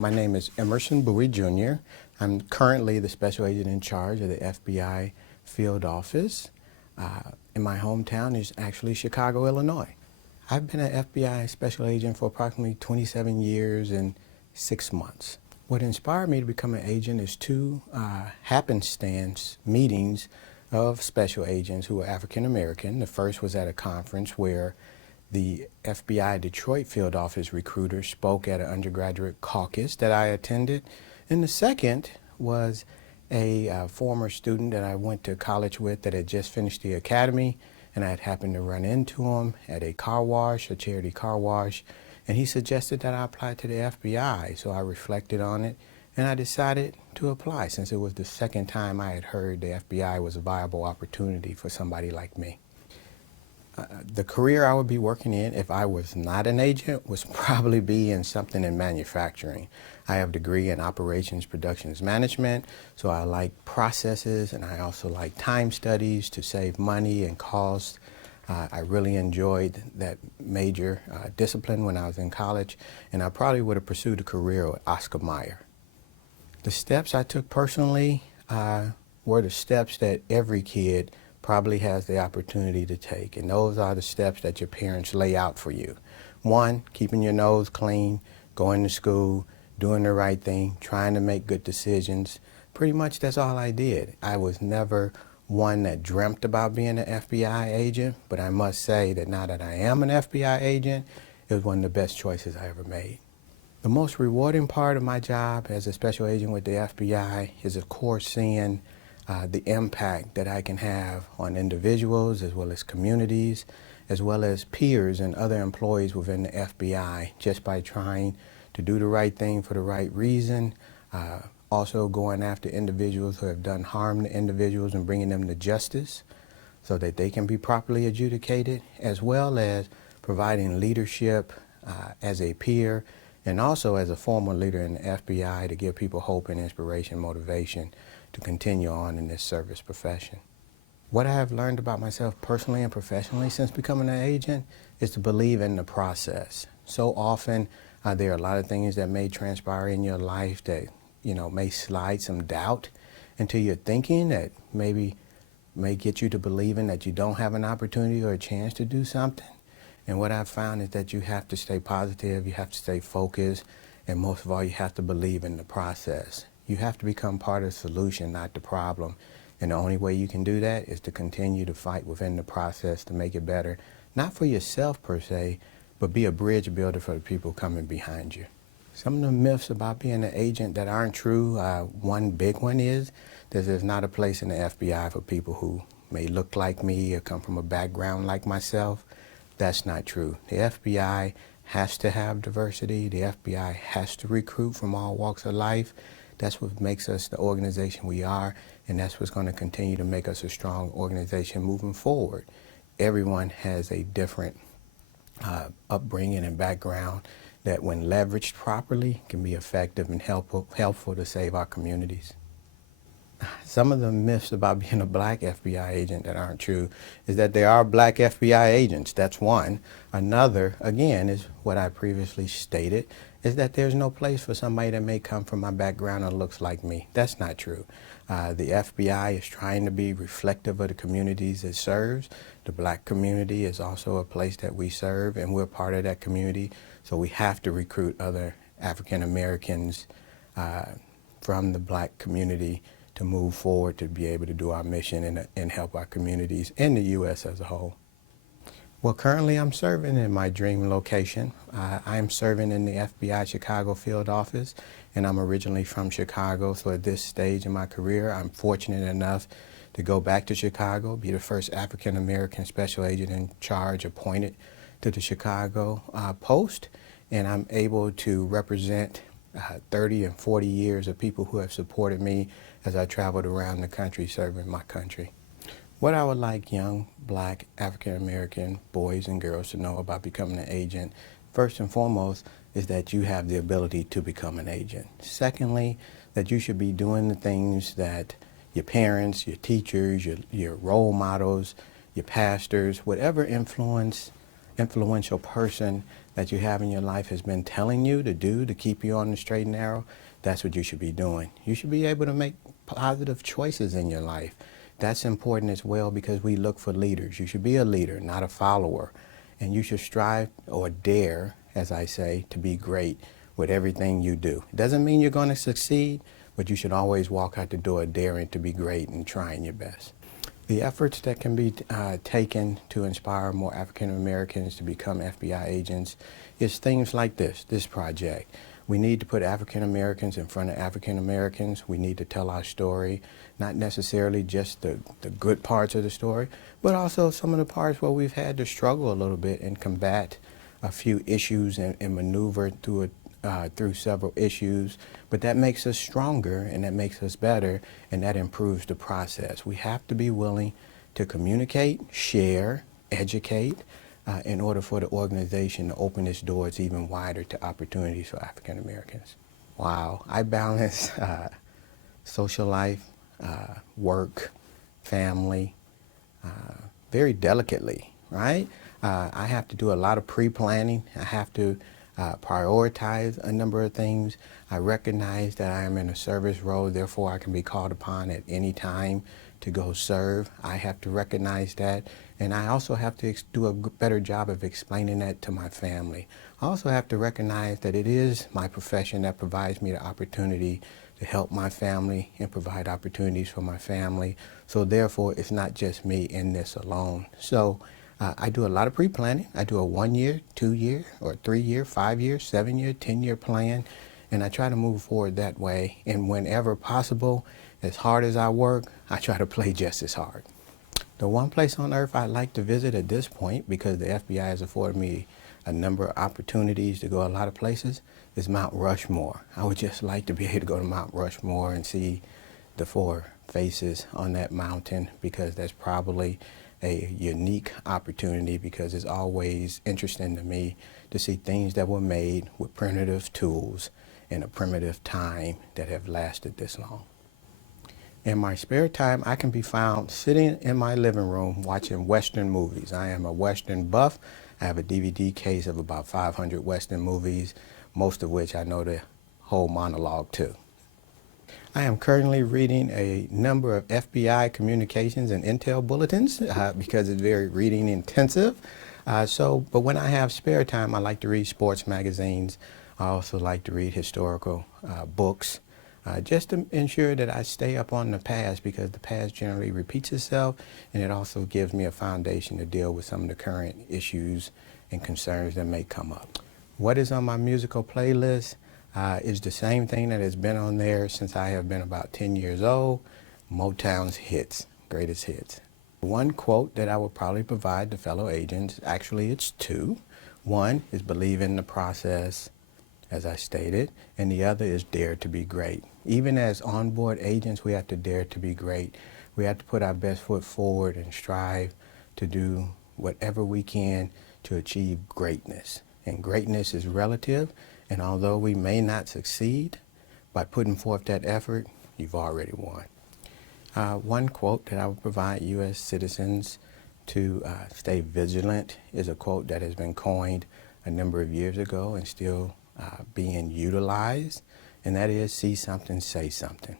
My name is Emmerson Buie Jr. I'm currently the special agent in charge of the FBI field office. In my hometown is actually Chicago, Illinois. I've been an FBI special agent for approximately 27 years and 6 months. What inspired me to become an agent is two happenstance meetings of special agents who were African American. The first was at a conference where the FBI Detroit field office recruiter spoke at an undergraduate caucus that I attended. And the second was a former student that I went to college with that had just finished the academy, and I had happened to run into him at a car wash, a charity car wash, and he suggested that I apply to the FBI. So I reflected on it, and I decided to apply since it was the second time I had heard the FBI was a viable opportunity for somebody like me. The career I would be working in if I was not an agent was probably be in something in manufacturing. I have a degree in operations productions management, so I like processes, and I also like time studies to save money and cost. I really enjoyed that major discipline when I was in college, and I probably would have pursued a career with Oscar Mayer. The steps I took personally were the steps that every kid probably has the opportunity to take, and those are the steps that your parents lay out for you. One, keeping your nose clean, going to school, doing the right thing, trying to make good decisions. Pretty much that's all I did. I was never one that dreamt about being an FBI agent, but I must say that now that I am an FBI agent, it was one of the best choices I ever made. The most rewarding part of my job as a special agent with the FBI is, of course, seeing the impact that I can have on individuals as well as communities, as well as peers and other employees within the FBI, just by trying to do the right thing for the right reason, also going after individuals who have done harm to individuals and bringing them to justice so that they can be properly adjudicated, as well as providing leadership as a peer and also as a former leader in the FBI to give people hope and inspiration, motivation to continue on in this service profession. What I have learned about myself personally and professionally since becoming an agent is to believe in the process. So often there are a lot of things that may transpire in your life that may slide some doubt into your thinking that maybe may get you to believing that you don't have an opportunity or a chance to do something. And what I've found is that you have to stay positive, you have to stay focused, and most of all, you have to believe in the process. You have to become part of the solution, not the problem. And the only way you can do that is to continue to fight within the process to make it better, not for yourself per se, but be a bridge builder for the people coming behind you. Some of the myths about being an agent that aren't true, one big one is that there's not a place in the FBI for people who may look like me or come from a background like myself. That's not true. The FBI has to have diversity. The FBI has to recruit from all walks of life. That's what makes us the organization we are, and that's what's going to continue to make us a strong organization moving forward. Everyone has a different upbringing and background that, when leveraged properly, can be effective and helpful to save our communities. Some of the myths about being a black FBI agent that aren't true is that there are black FBI agents. That's one. Another, again, is what I previously stated, is that there's no place for somebody that may come from my background or looks like me. That's not true. The FBI is trying to be reflective of the communities it serves. The black community is also a place that we serve, and we're part of that community. So we have to recruit other African Americans from the black community to move forward to be able to do our mission and help our communities and the U.S. as a whole. Well, currently I'm serving in my dream location. I'm serving in the FBI Chicago field office, and I'm originally from Chicago, so at this stage in my career, I'm fortunate enough to go back to Chicago, be the first African American special agent in charge appointed to the Chicago post, and I'm able to represent 30 and 40 years of people who have supported me as I traveled around the country serving my country. What I would like young black African American boys and girls to know about becoming an agent, first and foremost, is that you have the ability to become an agent. Secondly, that you should be doing the things that your parents, your teachers, your role models, your pastors, whatever influential person that you have in your life has been telling you to do to keep you on the straight and narrow, that's what you should be doing. You should be able to make positive choices in your life. That's important as well because we look for leaders. You should be a leader, not a follower. And you should strive or dare, as I say, to be great with everything you do. It doesn't mean you're going to succeed, but you should always walk out the door daring to be great and trying your best. The efforts that can be taken to inspire more African Americans to become FBI agents is things like this project. We need to put African Americans in front of African Americans. We need to tell our story, not necessarily just the good parts of the story, but also some of the parts where we've had to struggle a little bit and combat a few issues and maneuver through several issues. But that makes us stronger and that makes us better and that improves the process. We have to be willing to communicate, share, educate, in order for the organization to open its doors even wider to opportunities for African Americans. Wow, I balance social life, work, family, very delicately, right? I have to do a lot of pre-planning. I have to prioritize a number of things. I recognize that I am in a service role, therefore I can be called upon at any time to go serve. I have to recognize that, and I also have to do a better job of explaining that to my family. I also have to recognize that it is my profession that provides me the opportunity to help my family and provide opportunities for my family. So therefore, it's not just me in this alone. So I do a lot of pre-planning. I do a 1 year, 2 year, or 3 year, 5 year, 7 year, 10 year plan, and I try to move forward that way. And whenever possible, as hard as I work, I try to play just as hard. The one place on earth I'd like to visit at this point, because the FBI has afforded me a number of opportunities to go a lot of places, is Mount Rushmore. I would just like to be able to go to Mount Rushmore and see the 4 faces on that mountain, because that's probably a unique opportunity, because it's always interesting to me to see things that were made with primitive tools in a primitive time that have lasted this long. In my spare time, I can be found sitting in my living room watching Western movies. I am a Western buff. I have a DVD case of about 500 Western movies, most of which I know the whole monologue to. I am currently reading a number of FBI communications and intel bulletins because it's very reading intensive. But when I have spare time, I like to read sports magazines. I also like to read historical books, just to ensure that I stay up on the past, because the past generally repeats itself, and it also gives me a foundation to deal with some of the current issues and concerns that may come up. What is on my musical playlist is the same thing that has been on there since I have been about 10 years old: Motown's hits, greatest hits. One quote that I would probably provide to fellow agents, actually it's 2. One is believe in the process, as I stated, and the other is dare to be great. Even as onboard agents, we have to dare to be great. We have to put our best foot forward and strive to do whatever we can to achieve greatness. And greatness is relative, and although we may not succeed, by putting forth that effort, you've already won. One quote that I would provide U.S. citizens to stay vigilant is a quote that has been coined a number of years ago and still being utilized, and that is see something, say something.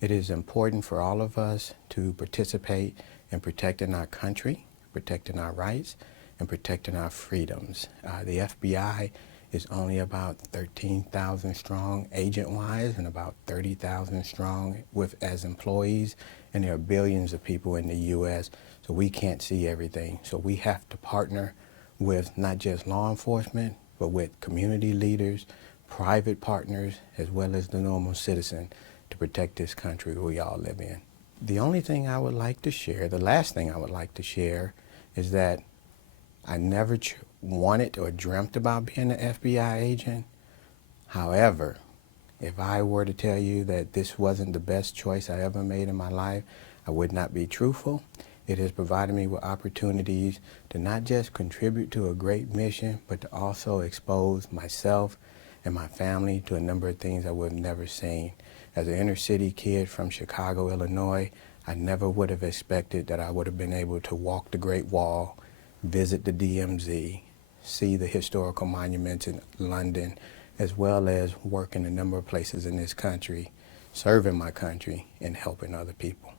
It is important for all of us to participate in protecting our country, protecting our rights, and protecting our freedoms. The FBI is only about 13,000 strong agent-wise and about 30,000 strong as employees, and there are billions of people in the U.S., so we can't see everything. So we have to partner with not just law enforcement, but with community leaders, private partners, as well as the normal citizen to protect this country we all live in. The only thing I would like to share, the last thing I would like to share, is that I never wanted or dreamt about being an FBI agent. However, if I were to tell you that this wasn't the best choice I ever made in my life, I would not be truthful. It has provided me with opportunities to not just contribute to a great mission, but to also expose myself and my family to a number of things I would have never seen. As an inner city kid from Chicago, Illinois, I never would have expected that I would have been able to walk the Great Wall, visit the DMZ, see the historical monuments in London, as well as work in a number of places in this country, serving my country and helping other people.